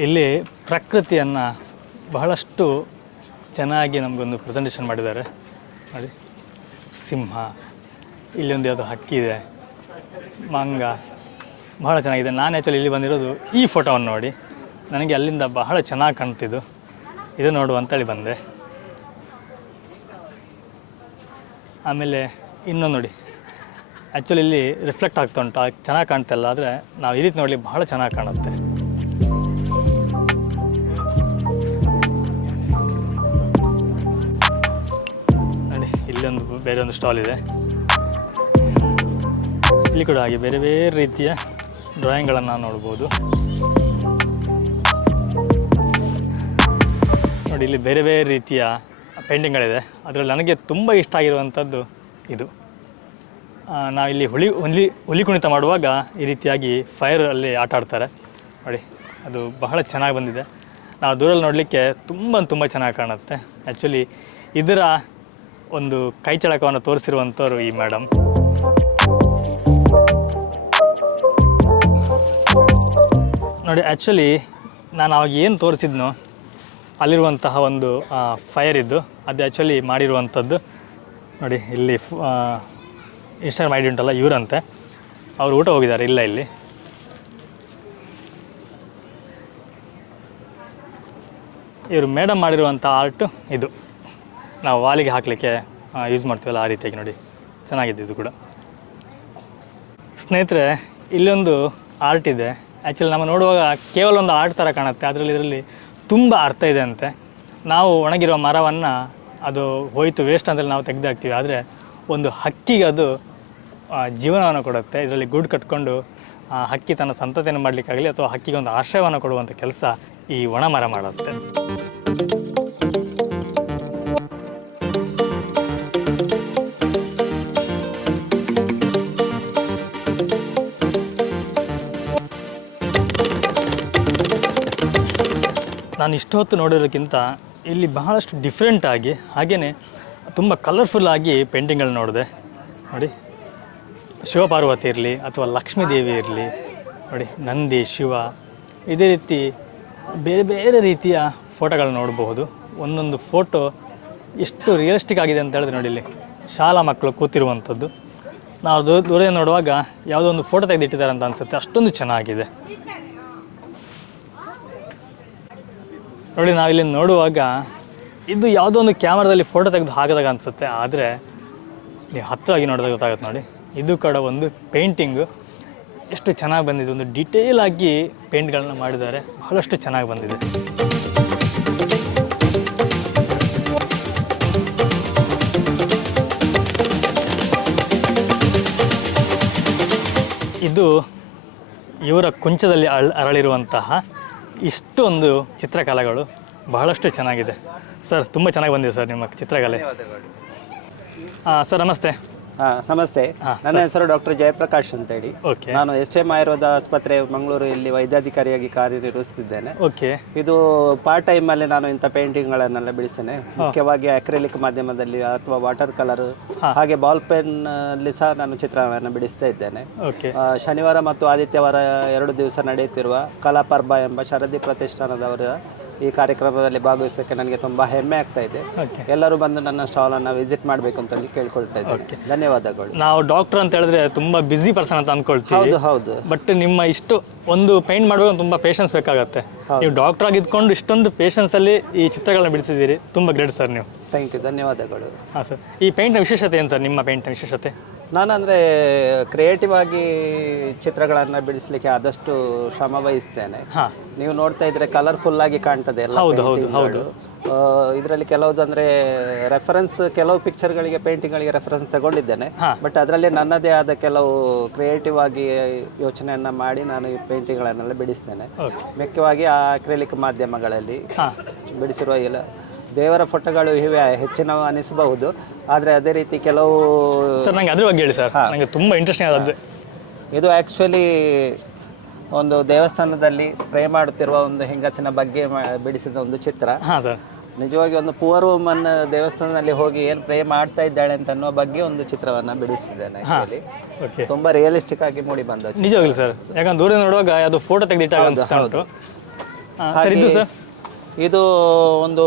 ಇಲ್ಲಿ ಪ್ರಕೃತಿಯನ್ನು ಬಹಳಷ್ಟು ಚೆನ್ನಾಗಿ ನಮಗೊಂದು ಪ್ರೆಸೆಂಟೇಷನ್ ಮಾಡಿದ್ದಾರೆ ನೋಡಿ. ಸಿಂಹ, ಇಲ್ಲೊಂದು ಯಾವುದೋ ಹಕ್ಕಿ ಇದೆ, ಮಂಗ, ಬಹಳ ಚೆನ್ನಾಗಿದೆ. ನಾನು ಆ್ಯಕ್ಚುಲಿ ಇಲ್ಲಿ ಬಂದಿರೋದು ಈ ಫೋಟೋವನ್ನು ನೋಡಿ ನನಗೆ ಅಲ್ಲಿಂದ ಬಹಳ ಚೆನ್ನಾಗಿ ಕಾಣ್ತಿದ್ದು, ಇದು ನೋಡು ಅಂತೇಳಿ ಬಂದೆ. ಆಮೇಲೆ ಇನ್ನೊಂದು ನೋಡಿ, ಆ್ಯಕ್ಚುಲಿ ಇಲ್ಲಿ ರಿಫ್ಲೆಕ್ಟ್ ಆಗ್ತಾ ಉಂಟು, ಚೆನ್ನಾಗಿ ಕಾಣ್ತಿಲ್ಲ, ಆದರೆ ನಾವು ಈ ರೀತಿ ನೋಡಲಿ ಬಹಳ ಚೆನ್ನಾಗಿ ಕಾಣುತ್ತೆ. ನೋಡಿ ಇಲ್ಲೊಂದು ಬೇರೆ ಒಂದು ಸ್ಟಾಲ್ ಇದೆ, ಇಲ್ಲಿ ಕೂಡ ಹಾಗೆ ಬೇರೆ ಬೇರೆ ರೀತಿಯ ಡ್ರಾಯಿಂಗ್ಗಳನ್ನು ನೋಡ್ಬೋದು. ನೋಡಿ ಇಲ್ಲಿ ಬೇರೆ ಬೇರೆ ರೀತಿಯ ಪೇಂಟಿಂಗ್ಗಳಿದೆ. ಅದರಲ್ಲಿ ನನಗೆ ತುಂಬ ಇಷ್ಟ ಆಗಿರುವಂಥದ್ದು ಇದು. ನಾವಿಲ್ಲಿ ಹುಲಿ ಕುಣಿತ ಮಾಡುವಾಗ ಈ ರೀತಿಯಾಗಿ ಫೈರಲ್ಲಿ ಆಟ ಆಡ್ತಾರೆ ನೋಡಿ, ಅದು ಬಹಳ ಚೆನ್ನಾಗಿ ಬಂದಿದೆ. ನಾವು ದೂರಲ್ಲಿ ನೋಡಲಿಕ್ಕೆ ತುಂಬ ಚೆನ್ನಾಗಿ ಕಾಣುತ್ತೆ. ಆ್ಯಕ್ಚುಲಿ ಇದರ ಒಂದು ಕೈ ಚಳಕವನ್ನು ತೋರಿಸಿರುವಂಥವ್ರು ಈ ಮೇಡಮ್. ನೋಡಿ ಆ್ಯಕ್ಚುಲಿ ನಾನು ಅವಾಗ ಏನು ತೋರಿಸಿದ್ನೋ ಅಲ್ಲಿರುವಂತಹ ಒಂದು ಫೈರ್ ಇದ್ದು ಅದು ಆ್ಯಕ್ಚುಲಿ ಮಾಡಿರುವಂಥದ್ದು ನೋಡಿ. ಇಲ್ಲಿ ಇನ್ಸ್ಟಾಗ್ರಾಮ್ ಐಡಿ ಉಂಟಲ್ಲ ಇವರಂತೆ, ಅವರು ಊಟ ಹೋಗಿದ್ದಾರೆ ಇಲ್ಲ ಇಲ್ಲಿ. ಇವರು ಮೇಡಮ್ ಮಾಡಿರುವಂಥ ಆರ್ಟು ಇದು, ನಾವು ವಾಲಿಗೆ ಹಾಕಲಿಕ್ಕೆ ಯೂಸ್ ಮಾಡ್ತೀವಲ್ಲ ಆ ರೀತಿಯಾಗಿ ನೋಡಿ, ಚೆನ್ನಾಗಿದೆ ಇದು ಕೂಡ. ಸ್ನೇಹಿತರೆ, ಇಲ್ಲೊಂದು ಆರ್ಟ್ ಇದೆ. ಆ್ಯಕ್ಚುಲಿ ನಮ್ಮ ನೋಡುವಾಗ ಕೇವಲ ಒಂದು ಆರ್ಟ್ ಥರ ಕಾಣುತ್ತೆ, ಇದರಲ್ಲಿ ತುಂಬ ಅರ್ಥ ಇದೆ ಅಂತೆ. ನಾವು ಒಣಗಿರುವ ಮರವನ್ನು ಅದು ಹೋಯಿತು ವೇಸ್ಟ್ ಅಂತೇಳಿ ನಾವು ತೆಗೆದಾಕ್ತೀವಿ, ಆದರೆ ಒಂದು ಹಕ್ಕಿಗೆ ಅದು ಜೀವನವನ್ನು ಕೊಡುತ್ತೆ. ಇದರಲ್ಲಿ ಗೂಡು ಕಟ್ಕೊಂಡು ಹಕ್ಕಿ ತನ್ನ ಸಂತತಿಯನ್ನು ಮಾಡಲಿಕ್ಕಾಗಲಿ ಅಥವಾ ಹಕ್ಕಿಗೆ ಒಂದು ಆಶ್ರಯವನ್ನು ಕೊಡುವಂಥ ಕೆಲಸ ಈ ಒಣ ಮರ ಮಾಡುತ್ತೆ. ನಾನು ಇಷ್ಟು ಹೊತ್ತು ನೋಡೋದಕ್ಕಿಂತ ಇಲ್ಲಿ ಬಹಳಷ್ಟು ಡಿಫ್ರೆಂಟಾಗಿ ಹಾಗೆಯೇ ತುಂಬ ಕಲರ್ಫುಲ್ಲಾಗಿ ಪೇಂಟಿಂಗ್ಗಳು ನೋಡಿದೆ ನೋಡಿ. ಶಿವಪಾರ್ವತಿ ಇರಲಿ ಅಥವಾ ಲಕ್ಷ್ಮೀ ದೇವಿ ಇರಲಿ ನೋಡಿ, ನಂದಿ, ಶಿವ, ಇದೇ ರೀತಿ ಬೇರೆ ಬೇರೆ ರೀತಿಯ ಫೋಟೋಗಳು ನೋಡಬಹುದು. ಒಂದೊಂದು ಫೋಟೋ ಎಷ್ಟು ರಿಯಲಿಸ್ಟಿಕ್ ಆಗಿದೆ ಅಂತ ಹೇಳಿದ್ರೆ ನೋಡಿ, ಇಲ್ಲಿ ಶಾಲಾ ಮಕ್ಕಳು ಕೂತಿರುವಂಥದ್ದು ನಾವು ದೂರದಿಂದ ನೋಡುವಾಗ ಯಾವುದೋ ಒಂದು ಫೋಟೋ ತೆಗೆದಿಟ್ಟಿದ್ದಾರೆ ಅಂತ ಅನಿಸುತ್ತೆ, ಅಷ್ಟೊಂದು ಚೆನ್ನಾಗಿದೆ ನೋಡಿ. ನಾವಿಲ್ಲಿ ನೋಡುವಾಗ ಇದು ಯಾವುದೋ ಒಂದು ಕ್ಯಾಮ್ರಾದಲ್ಲಿ ಫೋಟೋ ತೆಗೆದು ಹಾಕಿದಾಗ ಅನಿಸುತ್ತೆ, ಆದರೆ ನೀವು ಹತ್ತಿರವಾಗಿ ನೋಡಿದಾಗ ಗೊತ್ತಾಗುತ್ತೆ ನೋಡಿ. ಇದು ಕೂಡ ಒಂದು ಪೇಂಟಿಂಗು ಎಷ್ಟು ಚೆನ್ನಾಗಿ ಬಂದಿದೆ, ಒಂದು ಡಿಟೇಲ್ ಆಗಿ ಪೇಂಟ್ಗಳನ್ನ ಮಾಡಿದ್ದಾರೆ, ಬಹಳಷ್ಟು ಚೆನ್ನಾಗಿ ಬಂದಿದೆ. ಇದು ಇವರ ಕುಂಚದಲ್ಲಿ ಅರಳಿರುವಂತಹ ಇಷ್ಟೊಂದು ಚಿತ್ರಕಲೆಗಳು ಬಹಳಷ್ಟು ಚೆನ್ನಾಗಿದೆ. ಸರ್ ತುಂಬ ಚೆನ್ನಾಗಿ ಬಂದಿದೆ ಸರ್ ನಿಮ್ಮ ಚಿತ್ರಕಲೆ. ಸರ್ ನಮಸ್ತೆ. ನಮಸ್ತೆ, ನನ್ನ ಹೆಸರು ಡಾಕ್ಟರ್ ಜಯಪ್ರಕಾಶ್ ಅಂತೇಳಿ. ನಾನು ಎಸ್.ಎಂ. ಆಯುರ್ವೇದ ಆಸ್ಪತ್ರೆ ಮಂಗಳೂರು ಇಲ್ಲಿ ವೈದ್ಯಾಧಿಕಾರಿಯಾಗಿ ಕಾರ್ಯನಿರ್ವಹಿಸುತ್ತಿದ್ದೇನೆ. ಇದು ಪಾರ್ಟ್ ಟೈಮ್ ಅಲ್ಲಿ ನಾನು ಇಂಥ ಪೇಂಟಿಂಗ್ಗಳನ್ನೆಲ್ಲ ಬಿಡಿಸ್ತೇನೆ. ಮುಖ್ಯವಾಗಿ ಅಕ್ರಿಲಿಕ್ ಮಾಧ್ಯಮದಲ್ಲಿ ಅಥವಾ ವಾಟರ್ ಕಲರ್ ಹಾಗೆ ಬಾಲ್ ಪೆನ್ ಅಲ್ಲಿ ಸಹ ನಾನು ಚಿತ್ರವನ್ನು ಬಿಡಿಸ್ತಾ ಇದ್ದೇನೆ. ಶನಿವಾರ ಮತ್ತು ಆದಿತ್ಯವಾರ 2 ದಿವಸ ನಡೆಯುತ್ತಿರುವ ಕಲಾಪರ್ಬ ಎಂಬ ಶರದಿ ಪ್ರತಿಷ್ಠಾನದವರ ಈ ಕಾರ್ಯಕ್ರಮದಲ್ಲಿ ಭಾಗವಹಿಸೋಕ್ಕೆ ನನಗೆ ತುಂಬ ಹೆಮ್ಮೆ ಆಗ್ತಾ ಇದೆ. ಎಲ್ಲರೂ ಬಂದು ನನ್ನ ಸ್ಟಾಲ್ ಅನ್ನು ವಿಸಿಟ್ ಮಾಡಬೇಕು ಅಂತ ಹೇಳಿ ಕೇಳ್ಕೊಳ್ತಾ ಇದ್ದೀನಿ. ಧನ್ಯವಾದಗಳು. ನಾವು ಡಾಕ್ಟರ್ ಅಂತ ಹೇಳಿದ್ರೆ ತುಂಬಾ ಬಿಸಿ ಪರ್ಸನ್ ಅಂತ ಅನ್ಕೊಳ್ತೀವಿ. ಹೌದು. ಬಟ್ ನಿಮ್ಮ ಇಷ್ಟು ಒಂದು ಪೇಂಟ್ ಮಾಡುವಾಗ ತುಂಬಾ ಪೇಷನ್ಸ್ ಬೇಕಾಗುತ್ತೆ. ನೀವು ಡಾಕ್ಟರ್ ಆಗಿ ಇದ್ಕೊಂಡು ಇಷ್ಟೊಂದು ಪೇಷನ್ಸ್ ಅಲ್ಲಿ ಈ ಚಿತ್ರಗಳನ್ನ ಬಿಡಿಸಿದ್ದೀರಿ, ತುಂಬಾ ಗ್ರೇಟ್ ಸರ್ ನೀವು. ಥ್ಯಾಂಕ್ ಯು, ಧನ್ಯವಾದಗಳು. ಹಾಂ ಸರ್, ಈ ಪೇಂಟ್ನ ವಿಶೇಷತೆ ಏನು ಸರ್? ನಿಮ್ಮ ಪೇಂಟ್ನ ವಿಶೇಷತೆ? ನಾನಂದರೆ ಕ್ರಿಯೇಟಿವ್ ಆಗಿ ಚಿತ್ರಗಳನ್ನು ಬಿಡಿಸಲಿಕ್ಕೆ ಆದಷ್ಟು ಶ್ರಮ ವಹಿಸ್ತೇನೆ. ನೀವು ನೋಡ್ತಾ ಇದ್ರೆ ಕಲರ್ಫುಲ್ ಆಗಿ ಕಾಣ್ತದೆ ಎಲ್ಲ. ಹೌದು. ಇದರಲ್ಲಿ ಕೆಲವುದಂದ್ರೆ ರೆಫರೆನ್ಸ್, ಕೆಲವು ಪಿಕ್ಚರ್ಗಳಿಗೆ ಪೇಂಟಿಂಗ್ಗಳಿಗೆ ರೆಫರೆನ್ಸ್ ತಗೊಂಡಿದ್ದೇನೆ. ಬಟ್ ಅದರಲ್ಲಿ ನನ್ನದೇ ಆದ ಕೆಲವು ಕ್ರಿಯೇಟಿವ್ ಆಗಿ ಯೋಚನೆಯನ್ನ ಮಾಡಿ ನಾನು ಈ ಪೇಂಟಿಂಗ್ಗಳನ್ನೆಲ್ಲ ಬಿಡಿಸ್ತೇನೆ. ಮುಖ್ಯವಾಗಿ ಆ ಅಕ್ರಿಲಿಕ್ ಮಾಧ್ಯಮಗಳಲ್ಲಿ ಬಿಡಿಸಿರುವ ಎಲ್ಲ ದೇವರ ಫೋಟೋಗಳು ಇವೆ, ಹೆಚ್ಚಿನವು ಅನಿಸಬಹುದು. ಆದರೆ ಅದೇ ರೀತಿ ಕೆಲವು ಸರ್ ನಂಗೆ ಅದ್ರ ಬಗ್ಗೆ ಹೇಳಿ ಸರ್, ನನಗೆ ತುಂಬ ಇಂಟ್ರೆಸ್ಟಿಂಗ್ ಆದದ್ದು. ಇದು ಆ್ಯಕ್ಚುಲಿ ಒಂದು ದೇವಸ್ಥಾನದಲ್ಲಿ ಪ್ರೇ ಮಾಡುತ್ತಿರುವ ಒಂದು ಹೆಂಗಸಿನ ಬಗ್ಗೆ ಬಿಡಿಸಿದ ಒಂದು ಚಿತ್ರ. ನಿಜವಾಗಿ ಒಂದು ಪುವರ್ ವುಮನ್ ದೇವಸ್ಥಾನದಲ್ಲಿ ಹೋಗಿ ಏನು ಪ್ರೇ ಮಾಡ್ತಾ ಇದ್ದಾಳೆ ಅಂತ ಅನ್ನೋ ಬಗ್ಗೆ ಒಂದು ಚಿತ್ರವನ್ನು ಬಿಡಿಸಿದ್ದೇನೆ. ತುಂಬಾ ರಿಯಲಿಸ್ಟಿಕ್ ಆಗಿ ಮೂಡಿ ಬಂದ ನಿಜವಾಗ್ಲಿ ಸರ್, ಯಾಕಂದ್ರೆ ದೂರ ನೋಡುವಾಗ ಅದು ಫೋಟೋ ತೆಗೆದಿಟ್ಟಾಗ ಅನಿಸ್ತಾ ಉಂಟು. ಸರ್ ಇದು ಸರ್ ಇದು ಒಂದು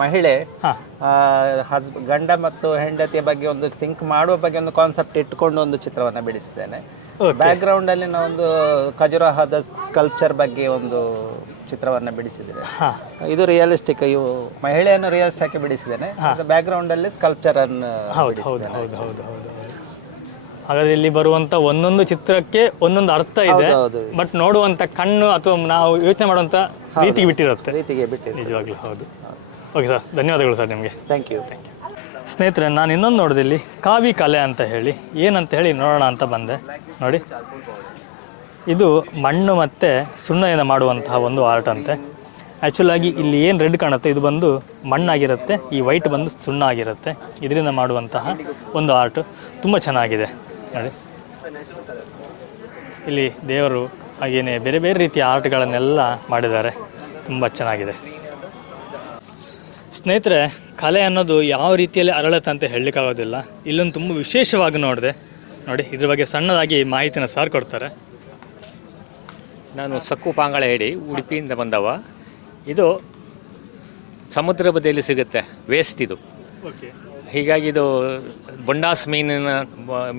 ಮಹಿಳೆ ಹಾಂ ಗಂಡ ಮತ್ತು ಹೆಂಡತಿಯ ಬಗ್ಗೆ ಒಂದು ಥಿಂಕ್ ಮಾಡುವ ಬಗ್ಗೆ ಒಂದು ಕಾನ್ಸೆಪ್ಟ್ ಇಟ್ಕೊಂಡು ಒಂದು ಚಿತ್ರವನ್ನು ಬಿಡಿಸಿದ್ದೇನೆ. ಬ್ಯಾಕ್ ಗ್ರೌಂಡ್ ಅಲ್ಲಿ ನಾವು ಒಂದು ಖಜುರಾಹದ ಸ್ಕಲ್ಪ್ಚರ್ ಬಗ್ಗೆ ಒಂದು ಚಿತ್ರವನ್ನು ಬಿಡಿಸಿದ್ದೇನೆ. ಇದು ರಿಯಲಿಸ್ಟಿಕ್, ಇವು ಮಹಿಳೆಯನ್ನು ರಿಯಲಿಸ್ಟಿಕ್ ಆಗಿ ಬಿಡಿಸಿದ್ದೇನೆ. ಬ್ಯಾಕ್ ಗ್ರೌಂಡ್ ಅಲ್ಲಿ ಸ್ಕಲ್ಪ್ಚರ್ ಅನ್ನು ಹೌದು ಹೌದು ಹೌದು ಹೌದು ಹೌದು. ಹಾಗಾದ್ರೆ ಇಲ್ಲಿ ಬರುವಂತ ಒಂದೊಂದು ಚಿತ್ರಕ್ಕೆ ಒಂದೊಂದು ಅರ್ಥ ಇದೆ, ಬಟ್ ನೋಡುವಂತ ಕಣ್ಣು ಅಥವಾ ನಾವು ಯೋಚನೆ ಮಾಡುವಂತ ರೀತಿಗೆ ಬಿಟ್ಟಿರುತ್ತೆ. ನಿಜವಾಗ್ಲೂ ಹೌದು. ಓಕೆ ಸರ್, ಧನ್ಯವಾದಗಳು ಸರ್ ನಿಮಗೆ. Thank you. ಸ್ನೇಹಿತರೆ, ನಾನು ಇನ್ನೊಂದು ನೋಡಿದೆ ಇಲ್ಲಿ ಕಾವಿ ಕಲೆ ಅಂತ ಹೇಳಿ, ಏನಂತ ಹೇಳಿ ನೋಡೋಣ ಅಂತ ಬಂದೆ. ನೋಡಿ, ಇದು ಮಣ್ಣು ಮತ್ತು ಸುಣ್ಣದಿಂದ ಮಾಡುವಂತಹ ಒಂದು ಆರ್ಟ್ ಅಂತೆ. ಆ್ಯಕ್ಚುಲಾಗಿ ಇಲ್ಲಿ ಏನು ರೆಡ್ ಕಾಣುತ್ತೆ ಇದು ಬಂದು ಮಣ್ಣಾಗಿರುತ್ತೆ, ಈ ವೈಟ್ ಬಂದು ಸುಣ್ಣ ಆಗಿರುತ್ತೆ. ಇದರಿಂದ ಮಾಡುವಂತಹ ಒಂದು ಆರ್ಟ್ ತುಂಬ ಚೆನ್ನಾಗಿದೆ. ನೋಡಿ, ಇಲ್ಲಿ ದೇವರು ಹಾಗೆಯೇ ಬೇರೆ ಬೇರೆ ರೀತಿಯ ಆರ್ಟ್ಗಳನ್ನೆಲ್ಲ ಮಾಡಿದ್ದಾರೆ, ತುಂಬ ಚೆನ್ನಾಗಿದೆ. ಸ್ನೇಹಿತರೆ, ಕಲೆ ಅನ್ನೋದು ಯಾವ ರೀತಿಯಲ್ಲಿ ಅರಳುತ್ತೆ ಅಂತ ಹೇಳಲಿಕ್ಕಾಗೋದಿಲ್ಲ. ಇಲ್ಲೊಂದು ತುಂಬ ವಿಶೇಷವಾಗಿ ನೋಡಿದೆ. ನೋಡಿ, ಇದ್ರ ಬಗ್ಗೆ ಸಣ್ಣದಾಗಿ ಮಾಹಿತಿನ ಸಾರ್ ಕೊಡ್ತಾರೆ. ನಾನು ಸಕ್ಕು ಪಾಂಗಳ ಹೇಳಿ ಉಡುಪಿಯಿಂದ ಬಂದವ. ಇದು ಸಮುದ್ರ ಬದಿಯಲ್ಲಿ ಸಿಗುತ್ತೆ, ವೇಸ್ಟ್ ಇದು. ಓಕೆ. ಹೀಗಾಗಿ ಇದು ಬೊಂಡಾಸ್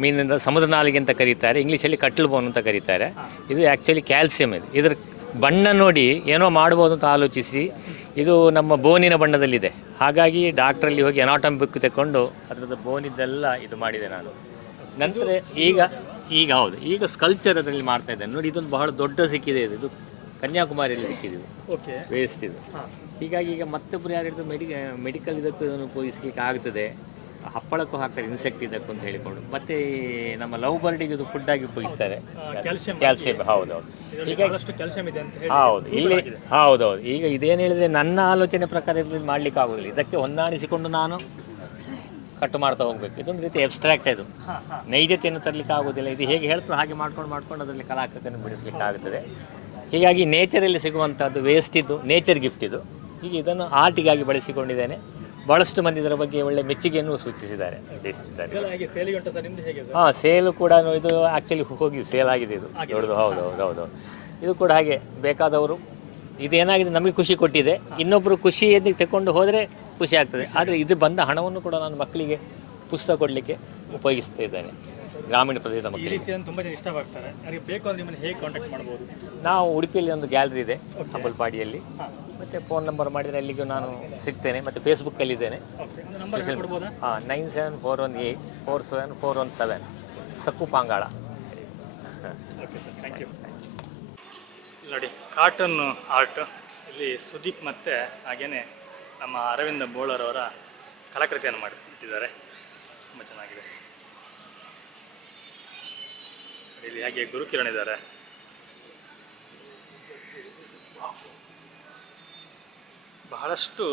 ಮೀನಿಂದ ಸಮುದ್ರ ನಾಲಿಗೆ ಅಂತ ಕರೀತಾರೆ, ಇಂಗ್ಲೀಷಲ್ಲಿ ಕಟ್ಲ್ ಬೋನ್ ಅಂತ ಕರೀತಾರೆ. ಇದು ಆ್ಯಕ್ಚುಲಿ ಕ್ಯಾಲ್ಸಿಯಂ. ಇದರ ಬಣ್ಣ ನೋಡಿ ಏನೋ ಮಾಡ್ಬೋದು ಅಂತ ಆಲೋಚಿಸಿ ಇದು ನಮ್ಮ ಬೋನಿನ ಬಣ್ಣದಲ್ಲಿದೆ. ಹಾಗಾಗಿ ಡಾಕ್ಟ್ರಲ್ಲಿ ಹೋಗಿ ಅನಾಟಮಿ ಬುಕ್ ತಗೊಂಡು ಅದರದ್ದು ಬೋನಿದ್ದೆಲ್ಲ ಇದು ಮಾಡಿದೆ ನಾನು. ನಂತರ ಈಗ ಹೌದು, ಈಗ ಸ್ಕಲ್ಪ್ಚರ್ ಅದರಲ್ಲಿ ಮಾಡ್ತಾ ಇದ್ದೇನೆ. ನೋಡಿ, ಇದೊಂದು ಬಹಳ ದೊಡ್ಡ ಸಿಕ್ಕಿದೆ. ಇದು ಕನ್ಯಾಕುಮಾರಿಯಲ್ಲಿ ಸಿಕ್ಕಿದೆ. ಓಕೆ. ವೇಸ್ಟ್ ಇದು. ಹೀಗಾಗಿ ಈಗ ಮತ್ತೊಬ್ಬರು ಯಾರು ಹೇಳಿದ್ರು ಮೆಡಿಕಲ್ ಇದಕ್ಕೂ ಇದನ್ನು ಉಪಯೋಗಿಸಲಿಕ್ಕೆ ಆಗ್ತದೆ, ಹಪ್ಪಳಕ್ಕೂ ಹಾಕ್ತಾರೆ ಇನ್ಸೆಕ್ಟ್ ಇದಕ್ಕೂ ಅಂತ ಹೇಳಿಕೊಂಡು. ಮತ್ತು ನಮ್ಮ ಲವ್ ಬರ್ಡಿಗೆ ಇದು ಫುಡ್ ಆಗಿ ಉಪಯೋಗಿಸ್ತಾರೆ, ಕ್ಯಾಲ್ಸಿಯಂ. ಹೌದೌದು. ಹೌದು, ಇಲ್ಲಿ ಹೌದೌದು. ಈಗ ಇದೇನು ಹೇಳಿದರೆ ನನ್ನ ಆಲೋಚನೆ ಪ್ರಕಾರ ಇದರಲ್ಲಿ ಮಾಡಲಿಕ್ಕೆ ಆಗೋದಿಲ್ಲ. ಇದಕ್ಕೆ ಹೊಂದಾಣಿಸಿಕೊಂಡು ನಾನು ಕಟ್ಟು ಮಾಡ್ತಾ ಹೋಗಬೇಕು. ಇದೊಂದು ರೀತಿ ಎಬ್ಸ್ಟ್ರಾಕ್ಟ್. ಇದು ನೈಜತೆಯನ್ನು ತರಲಿಕ್ಕೆ ಆಗೋದಿಲ್ಲ. ಇದು ಹೇಗೆ ಹೇಳ್ತದೆ ಹಾಗೆ ಮಾಡ್ಕೊಂಡು ಅದರಲ್ಲಿ ಕಲಾಕೃತಿಯನ್ನು ಬಿಡಿಸ್ಲಿಕ್ಕೆ ಆಗ್ತದೆ. ಹೀಗಾಗಿ ನೇಚರಲ್ಲಿ ಸಿಗುವಂಥದ್ದು ವೇಸ್ಟ್ ಇದು ನೇಚರ್ ಗಿಫ್ಟ್ ಇದು. ಹೀಗೆ ಇದನ್ನು ಆರ್ಟಿಗಾಗಿ ಬಳಸಿಕೊಂಡಿದ್ದೇನೆ. ಭಾಳಷ್ಟು ಮಂದಿ ಇದರ ಬಗ್ಗೆ ಒಳ್ಳೆ ಮೆಚ್ಚುಗೆಯನ್ನು ಸೂಚಿಸಿದ್ದಾರೆ, ಬಯಸ್ತಿದ್ದಾರೆ. ಹಾಂ, ಸೇಲು ಕೂಡ ಇದು ಆ್ಯಕ್ಚುಲಿ ಹೋಗಿ ಸೇಲ್ ಆಗಿದೆ. ಇದು ದೊಡ್ಡದು. ಹೌದು. ಇದು ಕೂಡ ಹಾಗೆ ಬೇಕಾದವರು, ಇದೇನಾಗಿದೆ ನಮಗೆ ಖುಷಿ ಕೊಟ್ಟಿದೆ, ಇನ್ನೊಬ್ಬರು ಖುಷಿಯನ್ನು ತಗೊಂಡು ಹೋದರೆ ಖುಷಿ ಆಗ್ತದೆ. ಆದರೆ ಇದು ಬಂದ ಹಣವನ್ನು ಕೂಡ ನಾನು ಮಕ್ಕಳಿಗೆ ಪುಸ್ತಕ ಕೊಡಲಿಕ್ಕೆ ಉಪಯೋಗಿಸ್ತಾ ಇದ್ದೇನೆ, ಗ್ರಾಮೀಣ ಪ್ರದೇಶದ ಮಕ್ಕಳಿಗೆ. ತುಂಬ ಜನ ಇಷ್ಟಪಡ್ತಾರೆ. ಯಾರಿಗೆ ಬೇಕು ಅಂದರೆ ನಿಮ್ಮನ್ನು ಹೇಗೆ ಕಾಂಟ್ಯಾಕ್ಟ್ ಮಾಡ್ಬೋದು? ನಾವು ಉಡುಪಿಯಲ್ಲಿ ಒಂದು ಗ್ಯಾಲರಿ ಇದೆ, ಹಂಬಲ್ಪಾಡಿಯಲ್ಲಿ. ಮತ್ತು ಫೋನ್ ನಂಬರ್ ಮಾಡಿದರೆ ಅಲ್ಲಿಗೂ ನಾನು ಸಿಗ್ತೇನೆ. ಮತ್ತು ಫೇಸ್ಬುಕ್ಕಲ್ಲಿದ್ದೇನೆ. ಹಾಂ, 9741847417 ಸಕ್ಕು ಪಾಂಗಾಳ. ನೋಡಿ, ಕಾರ್ಟೂನ್ ಆರ್ಟ್ ಇಲ್ಲಿ ಸುದೀಪ್ ಮತ್ತು ಹಾಗೆಯೇ ನಮ್ಮ ಅರವಿಂದ ಬೋಳರ್ ಅವರ ಕಲಾಕೃತಿಯನ್ನು ಮಾಡಿಟ್ಟಿದ್ದಾರೆ. ತುಂಬ ಚೆನ್ನಾಗಿದೆ. ಇಲ್ಲಿ ಹಾಗೆ ಗುರುಕಿರಣ್ ಇದ್ದಾರೆ. ಬಹಳಷ್ಟು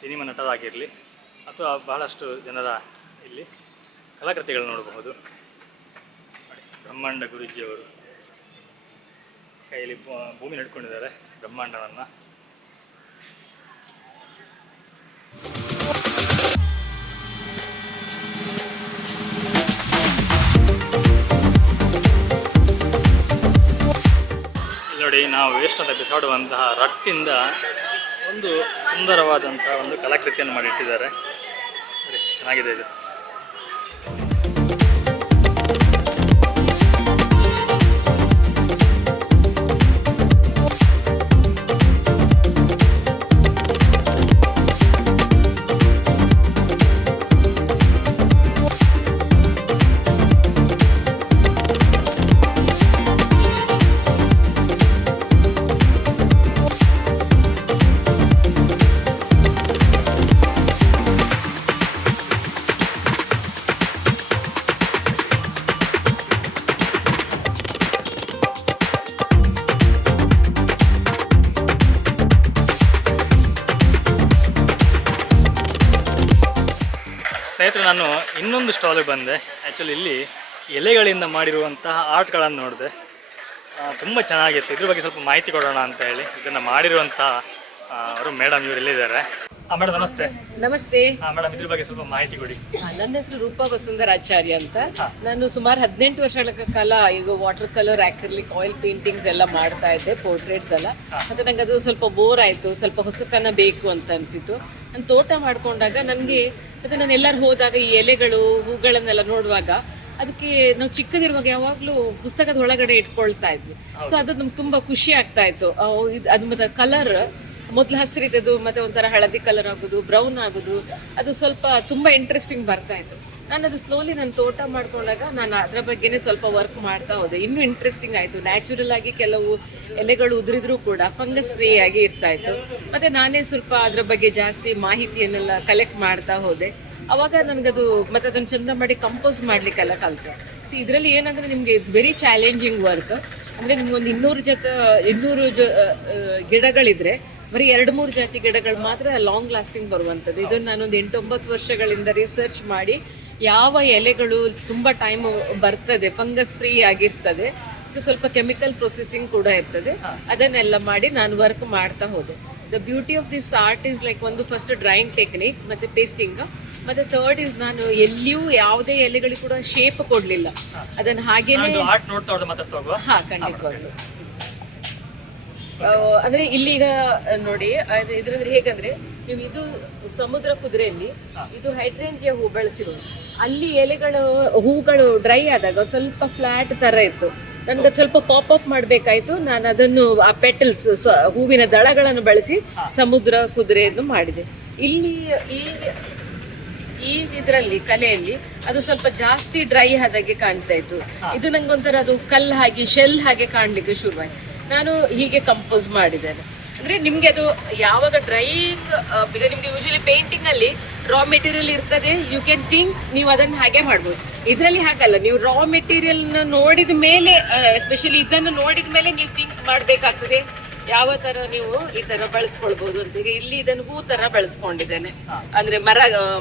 ಸಿನಿಮಾ ನಟರಾಗಿರಲಿ ಅಥವಾ ಬಹಳಷ್ಟು ಜನರ ಇಲ್ಲಿ ಕಲಾಕೃತಿಗಳು ನೋಡಬಹುದು. ಬ್ರಹ್ಮಾಂಡ ಗುರೂಜಿಯವರು ಕೈಯಲ್ಲಿ ಭೂಮಿ ನಡ್ಕೊಂಡಿದ್ದಾರೆ ಬ್ರಹ್ಮಾಂಡವನ್ನು. ನೋಡಿ, ನಾವು ವೇಸ್ಟ್ ಅಂತ ಬಿಸಾಡುವಂತಹ ರಟ್ಟಿಂದ ಒಂದು ಸುಂದರವಾದಂತಹ ಒಂದು ಕಲಾಕೃತಿಯನ್ನು ಮಾಡಿಟ್ಟಿದ್ದಾರೆ. ಚೆನ್ನಾಗಿದೆ ಇದು. ಸ್ನೇಹಿತರೆ, ನಾನು ಇನ್ನೊಂದು ಸ್ಟಾಲಿಗೆ ಬಂದೆ. ಆ್ಯಕ್ಚುಲಿ ಇಲ್ಲಿ ಎಲೆಗಳಿಂದ ಮಾಡಿರುವಂತಹ ಆರ್ಟ್ಗಳನ್ನು ನೋಡಿದೆ, ತುಂಬ ಚೆನ್ನಾಗಿತ್ತು. ಇದ್ರ ಬಗ್ಗೆ ಸ್ವಲ್ಪ ಮಾಹಿತಿ ಕೊಡೋಣ ಅಂತ ಹೇಳಿ ಇದನ್ನು ಮಾಡಿರುವಂತಹ ಅವರು ಮೇಡಮ್ ಇವರು ಇಲ್ಲಿದ್ದಾರೆ. ಮೇಡಮ್ ನಮಸ್ತೆ. ನಮಸ್ತೆ. ಮೇಡಮ್ ಇದ್ರ ಬಗ್ಗೆ ಸ್ವಲ್ಪ ಮಾಹಿತಿ ಕೊಡಿ. ನನ್ನ ಹೆಸರು ರೂಪಾ ವಸುಂಧರಾಚಾರ್ಯ ಅಂತ. ನಾನು ಸುಮಾರು 18 ವರ್ಷಗಳ ಕಾಲ ಈಗ water colour, acrylic, oil paintings ಎಲ್ಲ ಮಾಡ್ತಾ ಇದ್ದೆ, ಪೋರ್ಟ್ರೇಟ್ಸ್ ಎಲ್ಲ. ಮತ್ತೆ ನಂಗೆ ಅದು ಸ್ವಲ್ಪ ಬೋರ್ ಆಯಿತು, ಸ್ವಲ್ಪ ಹೊಸತನ ಬೇಕು ಅಂತ ಅನಿಸಿತು. ನಾನು ತೋಟ ಮಾಡ್ಕೊಂಡಾಗ ನನಗೆ ಮತ್ತೆ ನಾನು ಎಲ್ಲರೂ ಹೋದಾಗ ಈ ಎಲೆಗಳು ಹೂಗಳನ್ನೆಲ್ಲ ನೋಡುವಾಗ ಅದಕ್ಕೆ ನಾವು ಚಿಕ್ಕದಿರುವಾಗ ಯಾವಾಗಲೂ ಪುಸ್ತಕದ ಒಳಗಡೆ ಇಟ್ಕೊಳ್ತಾ ಇದ್ವಿ. ಸೊ ಅದು ನಮ್ಗೆ ತುಂಬ ಖುಷಿ ಆಗ್ತಾ ಇತ್ತು. ಅದು ಮತ್ತೆ ಕಲರ್ ಮೊದಲು ಹಸಿರಿದ್ದದು ಮತ್ತೆ ಒಂಥರ ಹಳದಿ ಕಲರ್ ಆಗೋದು, ಬ್ರೌನ್ ಆಗೋದು, ಅದು ಸ್ವಲ್ಪ ತುಂಬ ಇಂಟ್ರೆಸ್ಟಿಂಗ್ ಬರ್ತಾ ಇತ್ತು. ನಾನು ಅದು ಸ್ಲೋಲಿ ನಾನು ತೋಟ ಮಾಡ್ಕೊಂಡಾಗ ನಾನು ಅದರ ಬಗ್ಗೆನೇ ಸ್ವಲ್ಪ ವರ್ಕ್ ಮಾಡ್ತಾ ಹೋದೆ. ಇನ್ನೂ ಇಂಟ್ರೆಸ್ಟಿಂಗ್ ಆಯಿತು. ನ್ಯಾಚುರಲ್ ಆಗಿ ಕೆಲವು ಎಲೆಗಳು ಉದುರಿದ್ರೂ ಕೂಡ ಫಂಗಸ್ ಫ್ರೀ ಆಗಿ ಇರ್ತಾ ಇತ್ತು. ಮತ್ತು ನಾನೇ ಸ್ವಲ್ಪ ಅದರ ಬಗ್ಗೆ ಜಾಸ್ತಿ ಮಾಹಿತಿಯನ್ನೆಲ್ಲ ಕಲೆಕ್ಟ್ ಮಾಡ್ತಾ ಹೋದೆ. ಅವಾಗ ನನಗದು ಮತ್ತೆ ಅದನ್ನು ಚಂದ ಮಾಡಿ ಕಂಪೋಸ್ ಮಾಡಲಿಕ್ಕೆಲ್ಲ ಕಲಿತೆ. ಸೊ ಇದರಲ್ಲಿ ಏನಂದರೆ ನಿಮಗೆ ಇಟ್ಸ್ ವೆರಿ ಚಾಲೆಂಜಿಂಗ್ ವರ್ಕ್. ಅಂದರೆ ನಿಮ್ಗೊಂದು 200 ಗಿಡಗಳಿದ್ರೆ ಬರೀ 2-3 ಜಾತಿ ಗಿಡಗಳು ಮಾತ್ರ ಲಾಂಗ್ ಲಾಸ್ಟಿಂಗ್ ಬರುವಂಥದ್ದು. ಇದನ್ನು ನಾನೊಂದು 8-9 ವರ್ಷಗಳಿಂದ ರಿಸರ್ಚ್ ಮಾಡಿ ಯಾವ ಎಲೆಗಳು ತುಂಬ ಟೈಮ್ ಬರ್ತದೆ, ಫಂಗಸ್ ಫ್ರೀ ಆಗಿರ್ತದೆ, ಇದು ಸ್ವಲ್ಪ ಕೆಮಿಕಲ್ ಪ್ರೊಸೆಸಿಂಗ್ ಕೂಡ ಇರ್ತದೆ, ಅದನ್ನೆಲ್ಲ ಮಾಡಿ ನಾನು ವರ್ಕ್ ಮಾಡ್ತಾ ಹೋದೆ. The beauty of this art is like ಒಂದು ಫಸ್ಟ್ ಡ್ರಾಯಿಂಗ್ ಟೆಕ್ನಿಕ್ ಮತ್ತು ಪೇಸ್ಟಿಂಗ್, ಮತ್ತು ಥರ್ಡ್ ಈಸ್ ನಾನು ಎಲ್ಲಿಯೂ ಯಾವುದೇ ಎಲೆಗಳಿಗೆ ಕೂಡ ಶೇಪ್ ಕೊಡಲಿಲ್ಲ, ಅದನ್ನು ಹಾಗೇನೆ ಖಂಡಿತವಾಗ್ಲು. ಅಂದರೆ ಇಲ್ಲಿಗ ನೋಡಿ ಇದ್ರಂದ್ರೆ ಹೇಗಂದ್ರೆ ನೀವು ಇದು ಸಮುದ್ರ ಕುದುರೆಯಲ್ಲಿ ಇದು ಹೈಡ್ರೇಂಜಿಯಾ ಹೂ ಬೆಳೆಸಿರೋದು. ಅಲ್ಲಿ ಹೂಗಳು ಡ್ರೈ ಆದಾಗ ಸ್ವಲ್ಪ ಫ್ಲಾಟ್ ತರ ಇತ್ತು. ನನ್ಗೆ ಸ್ವಲ್ಪ ಪಾಪ್ ಮಾಡಬೇಕಾಯ್ತು. ನಾನು ಅದನ್ನು ಆ ಪೆಟಲ್ಸ್ ಹೂವಿನ ದಳಗಳನ್ನು ಬಳಸಿ ಸಮುದ್ರ ಕುದುರೆಯನ್ನು ಮಾಡಿದೆ. ಇಲ್ಲಿ ಈ ಇದರಲ್ಲಿ ಕಲೆಯಲ್ಲಿ ಅದು ಸ್ವಲ್ಪ ಜಾಸ್ತಿ ಡ್ರೈ ಆದಾಗೆ ಕಾಣ್ತಾ ಇತ್ತು. ಇದು ನಂಗೊಂಥರ ಅದು ಕಲ್ಲು ಹಾಗೆ ಶೆಲ್ ಹಾಗೆ ಕಾಣ್ಲಿಕ್ಕೆ ಶುರುವಾಯ್ತು. ನಾನು ಹೀಗೆ ಕಂಪೋಸ್ ಮಾಡಿದ್ದೇನೆ. ಅಂದರೆ ನಿಮಗೆ ಅದು ಯಾವಾಗ ಡ್ರೈಯಿಂಗ್ ಈಗ ನಿಮಗೆ ಯೂಶಲಿ ಪೇಂಟಿಂಗಲ್ಲಿ ರಾ ಮೆಟೀರಿಯಲ್ ಇರ್ತದೆ, ಯು ಕ್ಯಾನ್ ಥಿಂಕ್ ನೀವು ಅದನ್ನು ಹಾಗೆ ಮಾಡ್ಬೋದು. ಇದರಲ್ಲಿ ಹಾಗಲ್ಲ, ನೀವು ರಾ ಮೆಟೀರಿಯಲ್ನ ನೋಡಿದ ಮೇಲೆ, ಎಸ್ಪೆಷಲಿ ಇದನ್ನು ನೋಡಿದ ಮೇಲೆ ನೀವು ಥಿಂಕ್ ಮಾಡಬೇಕಾಗ್ತದೆ ಯಾವ ಥರ ನೀವು ಈ ಥರ ಬಳಸ್ಕೊಳ್ಬೋದು ಅಂತ. ಈಗ ಇಲ್ಲಿ ಇದನ್ನು ಹೂ ಥರ ಬೆಳೆಸ್ಕೊಂಡಿದ್ದೇನೆ, ಅಂದರೆ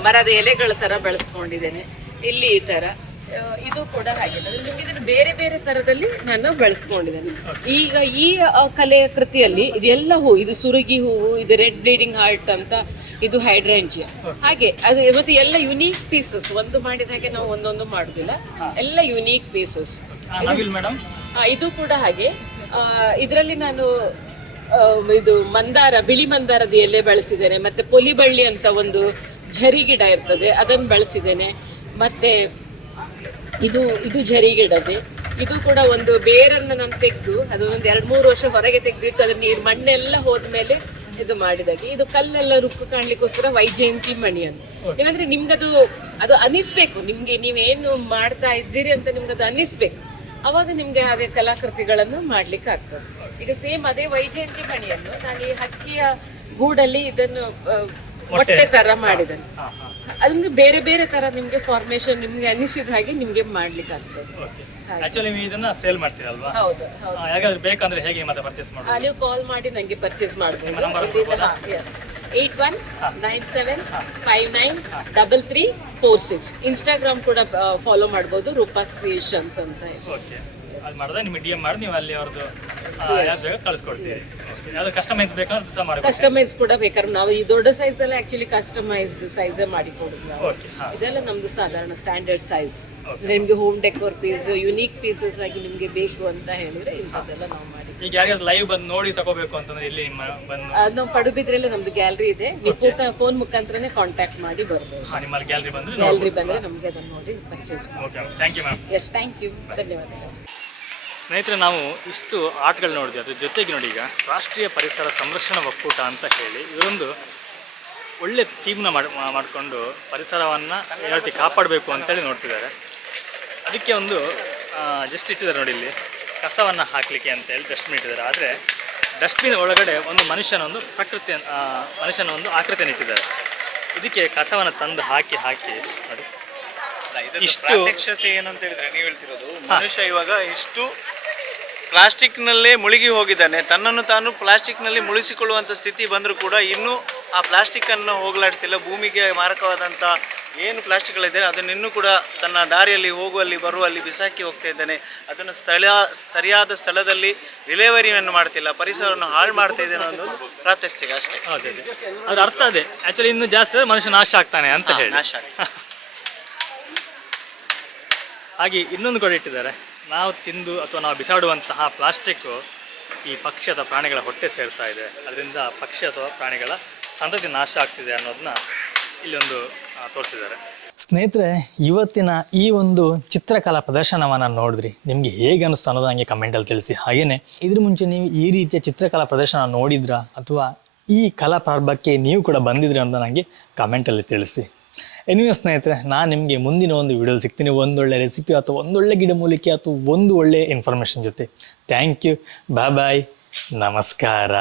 ಮರದ ಎಲೆಗಳ ಥರ ಬೆಳೆಸ್ಕೊಂಡಿದ್ದೇನೆ. ಇಲ್ಲಿ ಈ ಥರ ಇದು ಕೂಡ ಹಾಗೆ ನಿಮಗೆ ಇದನ್ನು ಬೇರೆ ಬೇರೆ ಥರದಲ್ಲಿ ನಾನು ಬೆಳೆಸ್ಕೊಂಡಿದ್ದೇನೆ. ಈಗ ಈ ಕಲೆಯ ಕೃತಿಯಲ್ಲಿ ಇದೆಲ್ಲ ಹೂ, ಇದು ಸುರಗಿ ಹೂವು, ಇದು ರೆಡ್ ಬ್ಲೀಡಿಂಗ್ ಹಾರ್ಟ್ ಅಂತ, ಇದು ಹೈಡ್ರೇಂಜಿಯಾ, ಹಾಗೆ ಅದು ಮತ್ತೆ ಎಲ್ಲ ಯುನೀಕ್ ಪೀಸಸ್. ಒಂದು ಮಾಡಿದ ಹಾಗೆ ನಾವು ಒಂದೊಂದು ಮಾಡುದಿಲ್ಲ, ಎಲ್ಲ ಯುನೀಕ್ ಪೀಸಸ್. ಇದು ಕೂಡ ಹಾಗೆ. ಇದರಲ್ಲಿ ನಾನು ಇದು ಬಿಳಿ ಮಂದಾರದ ಎಲೆ ಬಳಸಿದ್ದೇನೆ, ಮತ್ತೆ ಪೊಲಿಬಳ್ಳಿ ಅಂತ ಒಂದು ಝರಿ ಗಿಡ ಇರ್ತದೆ ಅದನ್ನು ಬಳಸಿದ್ದೇನೆ. ಮತ್ತೆ ಇದು ಝರಿ ಗಿಡದೆ. ಇದು ಕೂಡ ಒಂದು ಬೇರನ್ನು ನಾನು ತೆಗೆದು ಅದು ಒಂದು 2-3 ವರ್ಷ ಹೊರಗೆ ತೆಗೆದಿಟ್ಟು ಅದ್ರ ಮಣ್ಣೆಲ್ಲ ಹೋದ್ಮೇಲೆ ಇದು ಮಾಡಿದಾಗೆ. ಇದು ಕಲ್ಲೆಲ್ಲ ರುಕ್ಕು ಕಾಣ್ಲಿಕ್ಕೋಸ್ಕರ ವೈಜಯಂತಿ ಮಣಿ ಅಂತ. ಏನಂದ್ರೆ ನಿಮ್ಗದು ಅನಿಸ್ಬೇಕು, ನಿಮ್ಗೆ ನೀವೇನು ಮಾಡ್ತಾ ಇದ್ದೀರಿ ಅಂತ ನಿಮ್ಗದು ಅನಿಸ್ಬೇಕು, ಅವಾಗ ನಿಮ್ಗೆ ಅದೇ ಕಲಾಕೃತಿಗಳನ್ನು ಮಾಡ್ಲಿಕ್ಕೆ ಆಗ್ತದೆ. ಈಗ ಸೇಮ್ ಅದೇ ವೈಜಯಂತಿ ಮಣಿಯನ್ನು ನಾನು ಈ ಹಕ್ಕಿಯ ಗೂಡಲ್ಲಿ ಇದನ್ನು ಮೊಟ್ಟೆ ತರ ಮಾಡಿದ್ದೇನೆ. ಅದನ್ನ ಬೇರೆ ಬೇರೆ ತರ ನಿಮ್ಗೆ ಫಾರ್ಮೇಶನ್ ನಿಮ್ಗೆ ಅನಿಸಿದ ಹಾಗೆ ನಿಮ್ಗೆ ಮಾಡ್ಲಿಕ್ಕೆ ಆಗ್ತದೆ. ಹೌದು, ನೀವು ಕಾಲ್ ಮಾಡಿ ನಂಗೆ ಪರ್ಚೇಸ್ ಮಾಡಬಹುದು. 8197593346. ಇನ್ಸ್ಟಾಗ್ರಾಮ್ ಕೂಡ ಫಾಲೋ ಮಾಡಬಹುದು, ರೂಪಾಸ್ ಕ್ರಿಯೇಷನ್ಸ್ ಅಂತ. ಕಸ್ಟಮೈಸ್ ಕೂಡ ಬೇಕಾದ್ರೆ ನಾವು ಈ ದೊಡ್ಡ ಸೈಜ್ ಅಲ್ಲಿ ಆಕ್ಚುಲಿ ಕಸ್ಟಮೈಸ್ಡ್ ಸೈಜ್ ಮಾಡಿ ಕೊಡುದು. ಇದೆಲ್ಲ ನಮ್ದು ಸಾಧಾರಣ ಸ್ಟ್ಯಾಂಡರ್ಡ್ ಸೈಜ್. ನಿಮ್ಗೆ home decor piece, unique pieces ಆಗಿ ನಿಮ್ಗೆ ಬೇಕು ಅಂತ ಹೇಳಿದ್ರೆ ಇಂಥದ್ದೆಲ್ಲ ನಾವು ಮಾಡಿ. ಲೈವ್ ಬಂದು ನೋಡಿ ತಗೋಬೇಕು ಅಂತಂದ್ರೆ ಇಲ್ಲಿ ನಾವು ಪಡುಬಿದ್ರೆಲ್ಲ ನಮ್ದು ಗ್ಯಾಲರಿ ಇದೆ. ನೀವು ಫೋನ್ ಮುಖಾಂತರನೇ ಕಾಂಟ್ಯಾಕ್ಟ್ ಮಾಡಿ ಬರ್ಬೋದು. ಗ್ಯಾಲರಿ ಬಂದ್ರೆ ನಮ್ಗೆ ಅದನ್ನ ನೋಡಿ ಪರ್ಚೇಸ್ ಮಾಡಿ. ಎಸ್, ಥ್ಯಾಂಕ್ ಯು, ಧನ್ಯವಾದ. ಸ್ನೇಹಿತರೆ, ನಾವು ಇಷ್ಟು ಆರ್ಟ್ಗಳು ನೋಡಿದ್ವಿ. ಅದ್ರ ಜೊತೆಗೆ ನೋಡಿ, ಈಗ ರಾಷ್ಟ್ರೀಯ ಪರಿಸರ ಸಂರಕ್ಷಣಾ ಒಕ್ಕೂಟ ಅಂತ ಹೇಳಿ ಇವರೊಂದು ಒಳ್ಳೆ ಥೀಮ್ನ ಮಾಡಿಕೊಂಡು ಪರಿಸರವನ್ನು ಯಾವ ರೀತಿ ಕಾಪಾಡಬೇಕು ಅಂತೇಳಿ ನೋಡ್ತಿದ್ದಾರೆ. ಅದಕ್ಕೆ ಒಂದು ಜಸ್ಟ್ ಇಟ್ಟಿದ್ದಾರೆ ನೋಡಿ, ಇಲ್ಲಿ ಕಸವನ್ನು ಹಾಕಲಿಕ್ಕೆ ಅಂತೇಳಿ ಡಸ್ಟ್ಬಿನ್ ಇಟ್ಟಿದ್ದಾರೆ. ಆದರೆ ಡಸ್ಟ್ಬಿನ್ ಒಳಗಡೆ ಒಂದು ಮನುಷ್ಯನ ಒಂದು ಆಕೃತಿಯನ್ನು ಇಟ್ಟಿದ್ದಾರೆ. ಇದಕ್ಕೆ ಕಸವನ್ನು ತಂದು ಹಾಕಿ ನೋಡಿ ಇಷ್ಟು ಅಧ್ಯಕ್ಷತೆ ಏನಂತ ಹೇಳಿದ್ರೆ, ನೀವು ಹೇಳ್ತಿರೋದು ಮನುಷ್ಯ ಇವಾಗ ಇಷ್ಟು ಪ್ಲಾಸ್ಟಿಕ್ನಲ್ಲೇ ಮುಳುಗಿ ಹೋಗಿದ್ದಾನೆ. ತನ್ನನ್ನು ತಾನು ಪ್ಲಾಸ್ಟಿಕ್ನಲ್ಲಿ ಮುಳುಗಿಸಿಕೊಳ್ಳುವಂಥ ಸ್ಥಿತಿ ಬಂದರೂ ಕೂಡ ಇನ್ನೂ ಆ ಪ್ಲಾಸ್ಟಿಕ್ಕನ್ನು ಹೋಗಲಾಡಿಸ್ತಿಲ್ಲ. ಭೂಮಿಗೆ ಮಾರಕವಾದಂಥ ಏನು ಪ್ಲಾಸ್ಟಿಕ್ಗಳಿದೆ ಅದನ್ನು ಇನ್ನೂ ಕೂಡ ತನ್ನ ದಾರಿಯಲ್ಲಿ ಹೋಗುವಲ್ಲಿ ಬರುವಲ್ಲಿ ಬಿಸಾಕಿ ಹೋಗ್ತಾ ಇದ್ದಾನೆ. ಅದನ್ನು ಸರಿಯಾದ ಸ್ಥಳದಲ್ಲಿ ವಿಲೇವಾರಿಯನ್ನು ಮಾಡ್ತಿಲ್ಲ, ಪರಿಸರವನ್ನು ಹಾಳು ಮಾಡ್ತಾ ಇದ್ದಾನೆ ಅನ್ನೋದು ಪ್ರಾತ್ಯಕ್ಷಿಕ ಅಷ್ಟೇ. ಅದೇ ಅದ್ರ ಅರ್ಥ ಅದೇ ಆ್ಯಕ್ಚುಲಿ ಇನ್ನೂ ಜಾಸ್ತಿ ಆದರೆ ಮನುಷ್ಯ ನಾಶ ಆಗ್ತಾನೆ ಅಂತ ಹೇಳಿ. ನಾಶ ಹಾಗೆ ಇನ್ನೊಂದು ಕೂಡ ಇಟ್ಟಿದ್ದಾರೆ, ನಾವು ತಿಂದು ಅಥವಾ ನಾವು ಬಿಸಾಡುವಂತಹ ಪ್ಲಾಸ್ಟಿಕ್ಕು ಈ ಪಕ್ಷಿ ಅಥವಾ ಪ್ರಾಣಿಗಳ ಹೊಟ್ಟೆ ಸೇರ್ತಾ ಇದೆ, ಅದರಿಂದ ಪಕ್ಷಿ ಅಥವಾ ಪ್ರಾಣಿಗಳ ಸಂತತಿ ನಾಶ ಆಗ್ತಿದೆ ಅನ್ನೋದನ್ನ ಇಲ್ಲೊಂದು ತೋರಿಸಿದ್ದಾರೆ. ಸ್ನೇಹಿತರೆ, ಇವತ್ತಿನ ಈ ಒಂದು ಚಿತ್ರಕಲಾ ಪ್ರದರ್ಶನವನ್ನು ನೋಡಿದ್ರಿ, ನಿಮಗೆ ಹೇಗೆ ಅನ್ನಿಸ್ತು ಅನ್ನೋದು ನನಗೆ ಕಮೆಂಟಲ್ಲಿ ತಿಳಿಸಿ. ಹಾಗೆಯೇ ಇದ್ರ ಮುಂಚೆ ನೀವು ಈ ರೀತಿಯ ಚಿತ್ರಕಲಾ ಪ್ರದರ್ಶನ ನೋಡಿದ್ರಾ ಅಥವಾ ಈ ಕಲಾ ಪ್ರಾರಂಭಕ್ಕೆ ನೀವು ಕೂಡ ಬಂದಿದ್ರಿ ಅಂತ ನನಗೆ ಕಮೆಂಟಲ್ಲಿ ತಿಳಿಸಿ. ಎನಿವೆ ಸ್ನೇಹಿತರೆ, ನಾನು ನಿಮಗೆ ಮುಂದಿನ ಒಂದು ವಿಡಿಯೋ ಸಿಗ್ತೀನಿ ಒಂದೊಳ್ಳೆ ರೆಸಿಪಿ ಅಥವಾ ಒಂದೊಳ್ಳೆ ಗಿಡಮೂಲಿಕೆ ಅಥವಾ ಒಂದು ಒಳ್ಳೆ ಇನ್ಫಾರ್ಮೇಷನ್ ಜೊತೆ. ಥ್ಯಾಂಕ್ ಯು, ಬಾಯ್ ಬಾಯ್, ನಮಸ್ಕಾರ.